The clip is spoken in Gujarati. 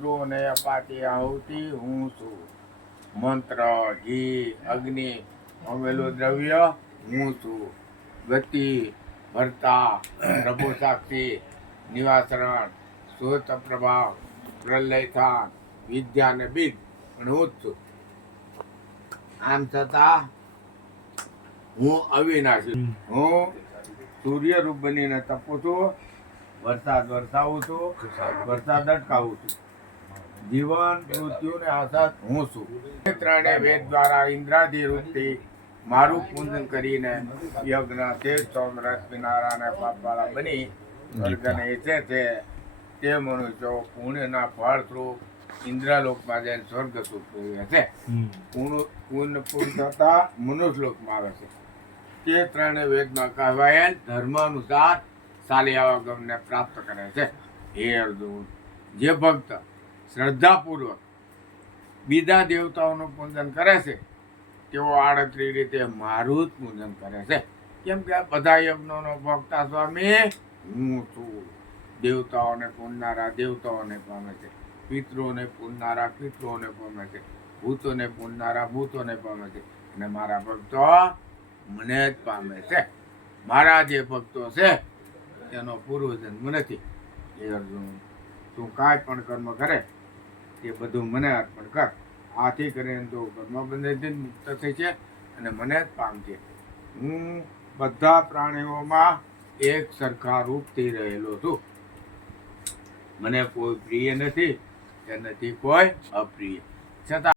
પિતૃઓને અપાતી આહુતિ હું છું. મંત્ર, ઘી, અગ્નિ, હોમેલું દ્રવ્ય હું છું. ગતિ, ભરતા, પ્રભુ સાક્ષી, નિવાસરણ, સુત પ્રભાવ, પ્રલયથાન, વિદ્યા ને બીજ પણ હું જ છું. આમ છતાં હું અવિનાશી. હું સૂર્ય રૂપ બનીને તપું છું, વરસાદ વરસાવું છું, વરસાદ અટકાવું છું. જીવન, મૃત્યુ ને આસાદ હું છું. ત્રણે વેદ દ્વારા ઇન્દ્રાદી રૂપથી મારું પૂજન કરીને યજ્ઞ તેજ સોમરસ પીનારા ને પાપવાળા બની સ્વર્ગને ઈચ્છે છે તે મનુષ્યો પુણ્યના ફળ સ્વરૂપ ઇન્દ્રલોકમાં જઈને સ્વર્ગ સુખ મેળવે છે. પૂર્ણ થતા મનુષ્યલોકમાં આવે છે. તે ત્રણે વેદમાં કહેવાયેલ ધર્મ અનુસાર શાલિયાવાગમને પ્રાપ્ત કરે છે. હે અર્જુન, જે ભક્ત શ્રદ્ધાપૂર્વક બીજા દેવતાઓનું પૂજન કરે છે તેઓ આડત્રી રીતે મારું જ પૂજન કરે છે. કેમ કે બધા યજ્ઞોનો ભોગતા સ્વામી હું છું. દેવતાઓને પૂજનારા દેવતાઓને પામે છે, પિતૃઓને પૂજનારા પિતૃઓને પામે છે, ભૂતોને પૂજનારા ભૂતોને પામે છે, અને મારા ભક્તો મને જ પામે છે. મારા જે ભક્તો છે તેનો પૂર્વજન્મ નથી. એ અર્જુન, તું કાંઈ પણ કર્મ કરે તે બધું મને અર્પણ કર. આથી કરીને તું કર્મબંધનથી મુક્ત થઈ છે અને મને જ પામશે. હું બધા પ્રાણીઓમાં એક સરખા રૂપથી રહેલો છું. મને કોઈ પ્રિય નથી કે નથી કોઈ અપ્રિય, છતાં